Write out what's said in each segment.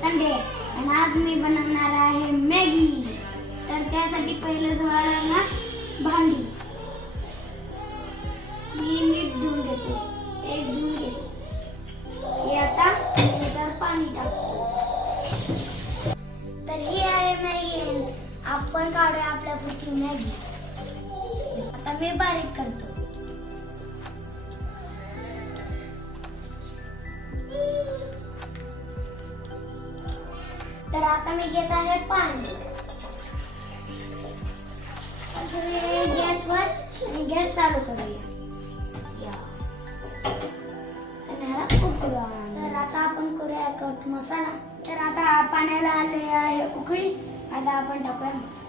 Sunday आणि आज मी बनवणार आहे मॅगी तर त्यासाठी पहिलं धुवायला भांडी. मी मीठ धुवून घेतो. एक धुवून घेतो. हे आता त्याच्यावर पाणी टाकतो. तर ही आहे मॅगी आपण काढूया आपल्या पुरती मॅगी आता मी बारीक करतो. तर आता मी घेत आहे पाणी. गॅसवर गॅस चालू करूया. तर आता आपण करूया कट मसाला. तर आता पाण्याला आले आहे उकळी. आता आपण टाकूया मसाला.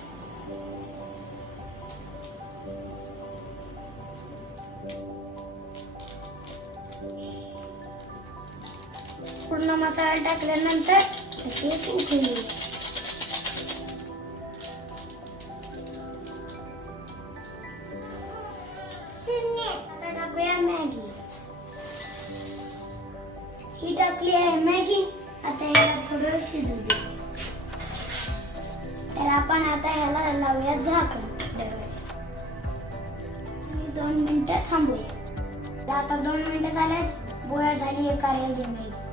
पूर्ण मसाला टाकल्यानंतर तसेच उकळी टाकूया मॅगी ही टाकली आहे मॅगी आता याला थोडं शिजू दे तर आपण आता याला लावूया झाकण आणि दोन मिनिटं थांबूया. तर आता दोन मिनिटं झाल्यात गोळ्या झाली आहे कार्यालय मॅगी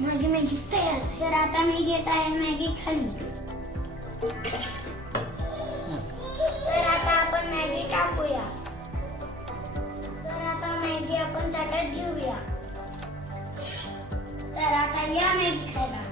माझी मॅगी तयार. तर आता मी घेत आहे मॅगी खाली तर आता आपण मॅगी टाकूया तर आता मॅगी आपण ताटात घेऊया. तर आता या मॅगी खायला.